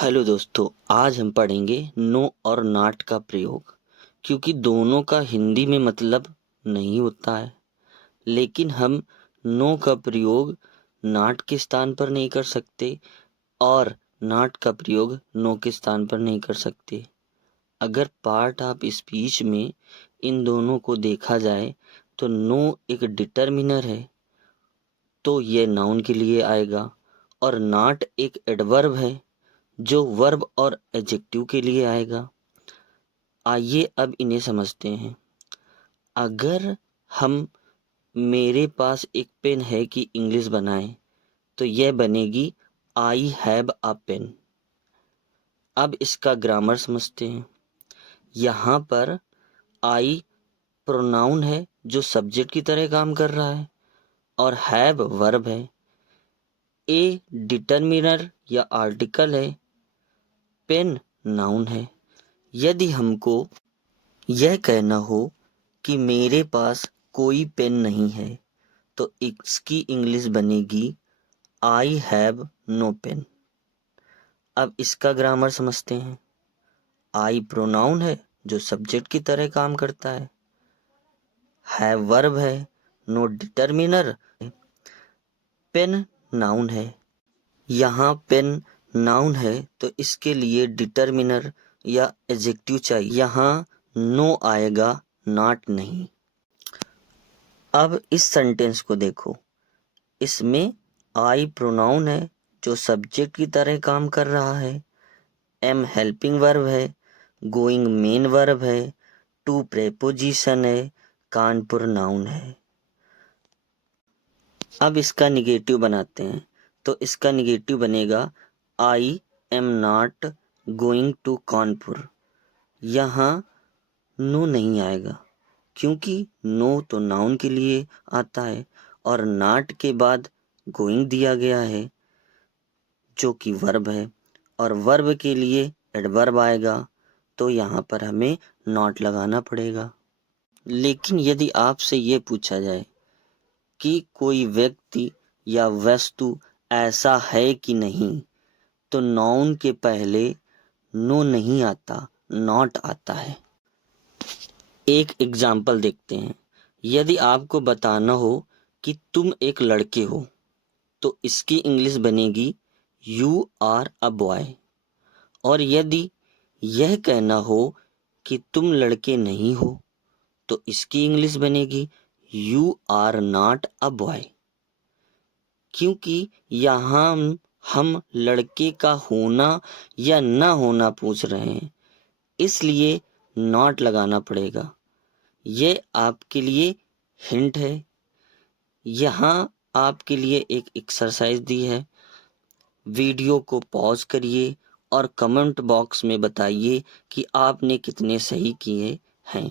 Hello दोस्तों, आज हम पढ़ेंगे नो और नॉट का प्रयोग। क्योंकि दोनों का हिंदी में मतलब नहीं होता है, लेकिन हम नो का प्रयोग नॉट के स्थान पर नहीं कर सकते और नॉट का प्रयोग नो के स्थान पर नहीं कर सकते। अगर पार्ट ऑफ स्पीच में इन दोनों को देखा जाए तो नो एक डिटर्मिनर है, तो यह नाउन के लिए आएगा, और नॉट एक एडवर्ब है जो वर्ब और एडजेक्टिव के लिए आएगा। आइए अब इन्हें समझते हैं। अगर हम मेरे पास एक पेन है कि इंग्लिश बनाएं, तो यह बनेगी आई हैव अ पेन। अब इसका ग्रामर समझते हैं। यहाँ पर आई प्रोनाउन है जो सब्जेक्ट की तरह काम कर रहा है, और हैव वर्ब है। ए डिटर्मिनर या आर्टिकल है, पेन नाउन है। यदि हमको यह कहना हो कि मेरे पास कोई पेन नहीं है, तो इसकी इंग्लिश बनेगी आई हैव नो पेन। अब इसका ग्रामर समझते हैं। आई प्रोनाउन है जो सब्जेक्ट की तरह काम करता है, हैव वर्ब है, नो डिटर्मिनर, पेन नाउन है। यहाँ पेन नाउन है तो इसके लिए डिटर्मिनर या एडजेक्टिव चाहिए। यहाँ नो आएगा, नॉट नहीं। अब इस सेंटेंस को देखो। इसमें आई प्रोनाउन है जो सब्जेक्ट की तरह काम कर रहा है, एम हेल्पिंग वर्ब है, गोइंग मेन वर्ब है, टू प्रेपोजिशन है, कानपुर नाउन है। अब इसका निगेटिव बनाते हैं, तो इसका निगेटिव बनेगा I am not going to Kanpur. यहाँ नो नहीं आएगा, क्योंकि नो तो नाउन के लिए आता है और नॉट के बाद गोइंग दिया गया है जो कि वर्ब है, और वर्ब के लिए एडवर्ब आएगा, तो यहाँ पर हमें नॉट लगाना पड़ेगा। लेकिन यदि आपसे ये पूछा जाए कि कोई व्यक्ति या वस्तु ऐसा है कि नहीं, तो नाउन के पहले नो नहीं आता, नॉट आता है। एक एग्जाम्पल देखते हैं। यदि आपको बताना हो कि तुम एक लड़के हो, तो इसकी इंग्लिश बनेगी यू आर अ बॉय। और यदि यह कहना हो कि तुम लड़के नहीं हो, तो इसकी इंग्लिश बनेगी you are not a boy. क्योंकि यहाँ हम लड़के का होना या ना होना पूछ रहे हैं, इसलिए नॉट लगाना पड़ेगा। ये आपके लिए हिंट है। यहाँ आपके लिए एक एक्सरसाइज दी है। वीडियो को पॉज करिए और कमेंट बॉक्स में बताइए कि आपने कितने सही किए हैं।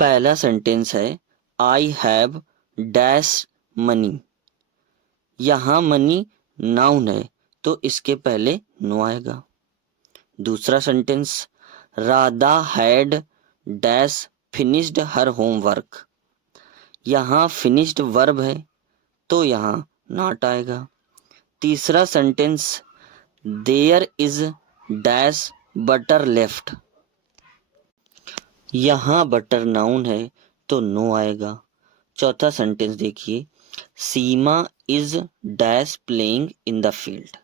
पहला सेंटेंस है आई हैव डैश मनी। यहाँ मनी नाउन है तो इसके पहले नो आएगा। दूसरा sentence Radha had dash finished her homework. यहाँ फिनिश्ड वर्ब है तो यहाँ नॉट आएगा। तीसरा sentence there is dash butter left. यहाँ बटर नाउन है तो नो आएगा। चौथा सेंटेंस देखिए, Seema is dash playing in the field.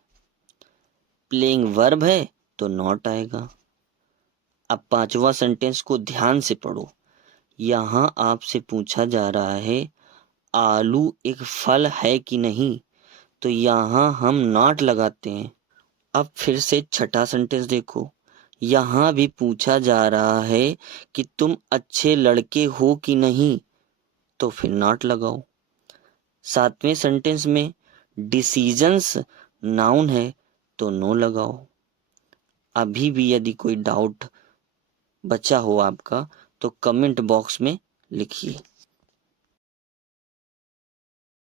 Playing verb है तो नॉट आएगा। अब पांचवा सेंटेंस को ध्यान से पढ़ो। यहाँ आपसे पूछा जा रहा है आलू एक फल है कि नहीं, तो यहाँ हम नॉट लगाते हैं। अब फिर से छठा सेंटेंस देखो। यहाँ भी पूछा जा रहा है कि तुम अच्छे लड़के हो कि नहीं, तो फिर नॉट लगाओ। सातवें सेंटेंस में डिसीजंस नाउन है तो नो लगाओ। अभी भी यदि कोई डाउट बचा हो आपका तो कमेंट बॉक्स में लिखिए।